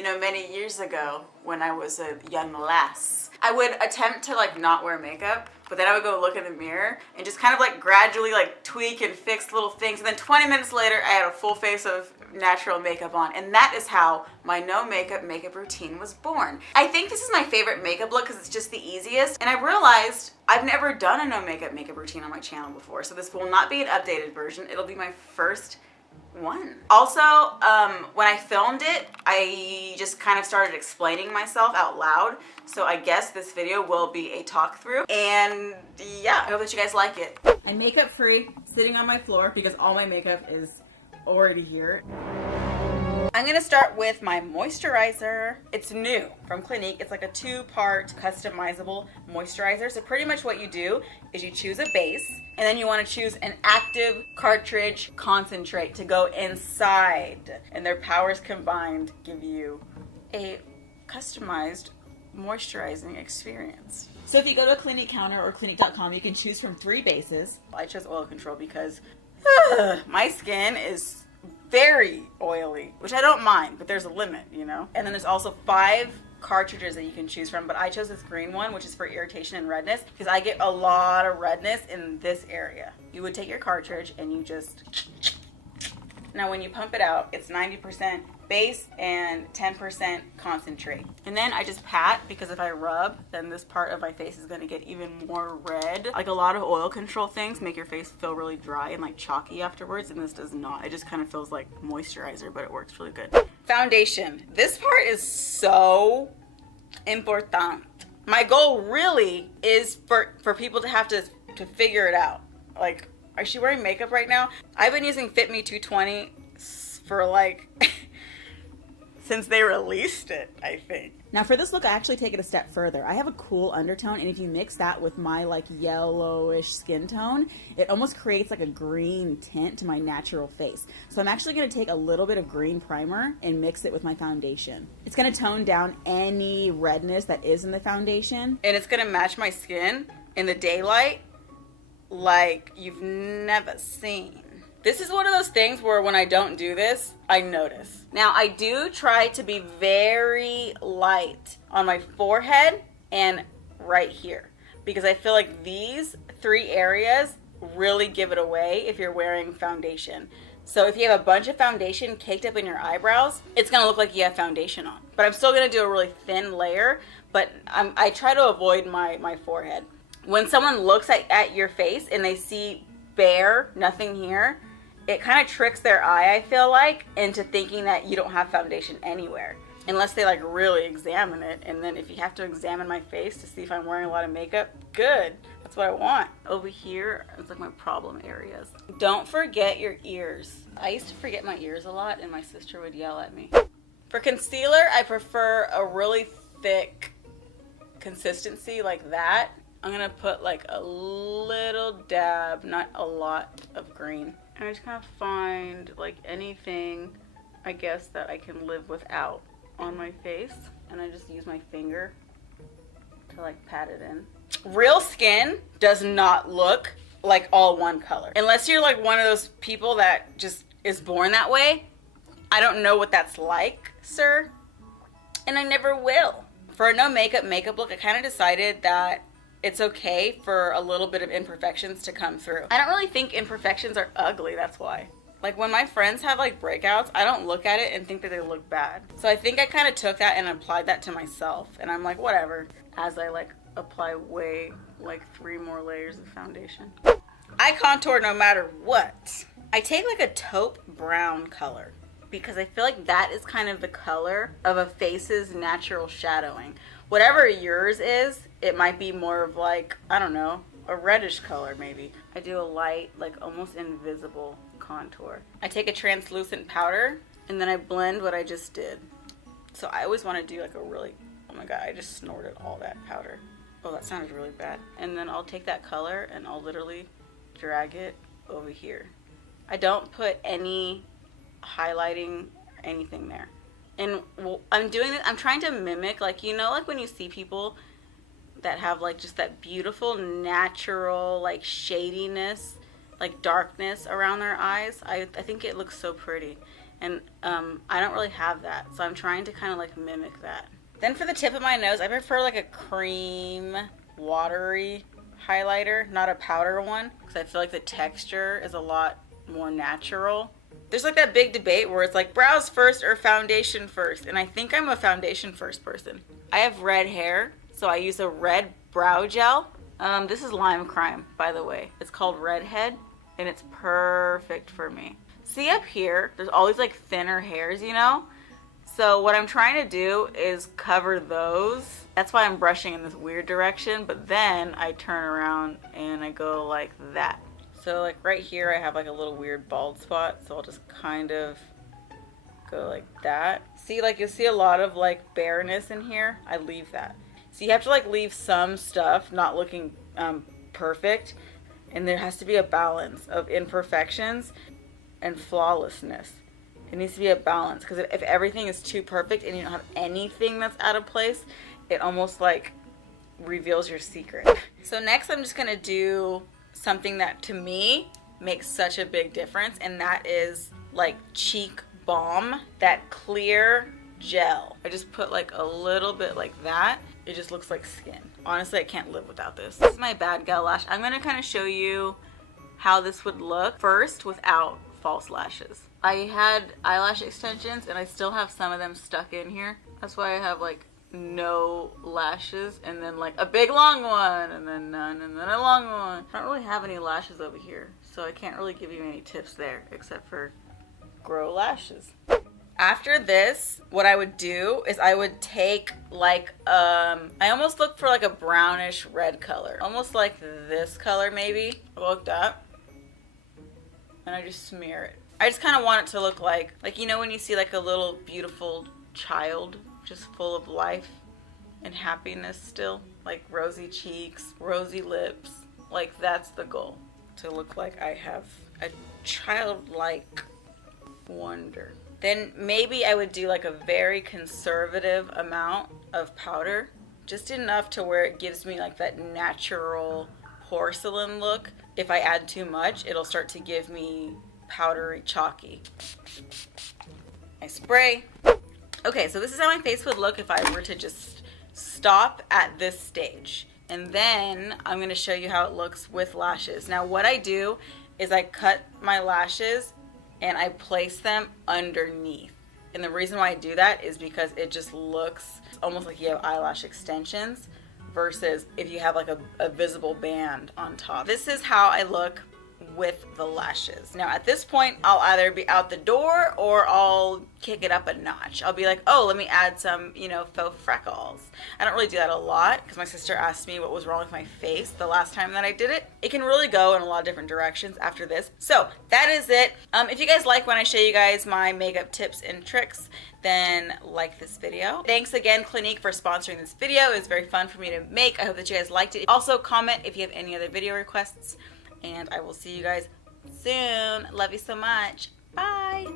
You know, many years ago when I was a young lass, I would attempt to like not wear makeup, but then I would go look in the mirror and just kind of like gradually like tweak and fix little things. And then 20 minutes later, I had a full face of natural makeup on. And that is how my no makeup routine was born. I think this is my favorite makeup look because it's just the easiest. And I realized I've never done a no makeup routine on my channel before. So this will not be an updated version. It'll be my first one. Also, when I filmed it, I just kind of started explaining myself out loud. So I guess this video will be a talk through. And yeah, I hope that you guys like it. I'm makeup free, sitting on my floor because all my makeup is already here. I'm gonna start with my moisturizer. It's new from Clinique. It's like a 2-part customizable moisturizer. So pretty much what you do is you choose a base and then you wanna choose an active cartridge concentrate to go inside. And their powers combined give you a customized moisturizing experience. So if you go to a Clinique counter or Clinique.com, you can choose from 3 bases. I chose oil control because my skin is very oily, which I don't mind, but there's a limit, you know? And then there's also 5 cartridges that you can choose from, but I chose this green one, which is for irritation and redness, because I get a lot of redness in this area. You would take your cartridge and you just... Now when you pump it out, it's 90% base and 10% concentrate. And then I just pat, because if I rub, then this part of my face is gonna get even more red. Like a lot of oil control things make your face feel really dry and like chalky afterwards, and this does not. It just kind of feels like moisturizer, but it works really good. Foundation. This part is so important. My goal really is for people to have to figure it out. Like, is she wearing makeup right now? I've been using Fit Me 220 for like since they released it, I think. Now for this look, I actually take it a step further. I have a cool undertone, and if you mix that with my like yellowish skin tone, it almost creates like a green tint to my natural face. So I'm actually gonna take a little bit of green primer and mix it with my foundation. It's gonna tone down any redness that is in the foundation, and it's gonna match my skin in the daylight like you've never seen. This is one of those things where when I don't do this, I notice. Now I do try to be very light on my forehead and right here, because I feel like these 3 areas really give it away if you're wearing foundation. So if you have a bunch of foundation caked up in your eyebrows, it's gonna look like you have foundation on. But I'm still gonna do a really thin layer, but I try to avoid my forehead. When someone looks at your face and they see bare, nothing here, it kind of tricks their eye, I feel like, into thinking that you don't have foundation anywhere. Unless they like really examine it. And then if you have to examine my face to see if I'm wearing a lot of makeup, good. That's what I want. Over here, it's like my problem areas. Don't forget your ears. I used to forget my ears a lot and my sister would yell at me. For concealer, I prefer a really thick consistency like that. I'm gonna put like a little dab, not a lot of green. And I just kind of find like anything, I guess, that I can live without on my face. And I just use my finger to like pat it in. Real skin does not look like all one color. Unless you're like one of those people that just is born that way. I don't know what that's like, sir. And I never will. For a no makeup look, I kind of decided that it's okay for a little bit of imperfections to come through. I don't really think imperfections are ugly, that's why. Like when my friends have like breakouts, I don't look at it and think that they look bad. So I think I kind of took that and applied that to myself. And I'm like, whatever. As I like apply way like 3 more layers of foundation. I contour no matter what. I take like a taupe brown color because I feel like that is kind of the color of a face's natural shadowing. Whatever yours is, it might be more of like, I don't know, a reddish color maybe. I do a light, like almost invisible contour. I take a translucent powder and then I blend what I just did. So I always want to do like a really, oh my god, I just snorted all that powder. Oh, that sounded really bad. And then I'll take that color and I'll literally drag it over here. I don't put any highlighting or anything there. And I'm doing it, I'm trying to mimic, like, you know, like when you see people that have like just that beautiful natural like shadiness, like darkness around their eyes. I think it looks so pretty. And I don't really have that, so I'm trying to kind of like mimic that. Then for the tip of my nose, I prefer like a cream, watery highlighter, not a powder one, because I feel like the texture is a lot more natural. There's like that big debate where it's like brows first or foundation first, and I think I'm a foundation first person. I have red hair, so I use a red brow gel. This is Lime Crime, by the way. It's called Redhead, and it's perfect for me. See up here, there's all these like thinner hairs, you know? So what I'm trying to do is cover those. That's why I'm brushing in this weird direction, but then I turn around and I go like that. So like right here, I have like a little weird bald spot, so I'll just kind of go like that. See, like you'll see a lot of like bareness in here. I leave that. So you have to like leave some stuff not looking perfect, and there has to be a balance of imperfections and flawlessness. It needs to be a balance, because if everything is too perfect and you don't have anything that's out of place, it almost like reveals your secret. So next I'm just gonna do something that to me makes such a big difference, and that is like cheek balm, that clear gel. I just put like a little bit like that. It just looks like skin. Honestly, I can't live without this. This is my bad gal lash. I'm gonna kind of show you how this would look first without false lashes. I had eyelash extensions and I still have some of them stuck in here. That's why I have like no lashes, and then like a big long one, and then none, and then a long one. I don't really have any lashes over here, so I can't really give you any tips there except for grow lashes. After this, what I would do is I would take like, I almost look for like a brownish red color. Almost like this color maybe. Look that. And I just smear it. I just kind of want it to look like you know when you see like a little beautiful child just full of life and happiness still? Like rosy cheeks, rosy lips. Like that's the goal. To look like I have a childlike wonder. Then maybe I would do like a very conservative amount of powder. Just enough to where it gives me like that natural porcelain look. If I add too much, it'll start to give me powdery, chalky. I spray. Okay, so this is how my face would look if I were to just stop at this stage. And then I'm going to show you how it looks with lashes. Now what I do is I cut my lashes and I place them underneath. And the reason why I do that is because it just looks almost like you have eyelash extensions versus if you have like a visible band on top. This is how I look with the lashes. Now at this point, I'll either be out the door or I'll kick it up a notch. I'll be like, oh, let me add some, you know, faux freckles. I don't really do that a lot because my sister asked me what was wrong with my face the last time that I did it. It can really go in a lot of different directions after this. So that is it. If you guys like when I show you guys my makeup tips and tricks, then like this video. Thanks again, Clinique, for sponsoring this video. It was very fun for me to make. I hope that you guys liked it. Also comment if you have any other video requests, and I will see you guys soon. Love you so much. Bye.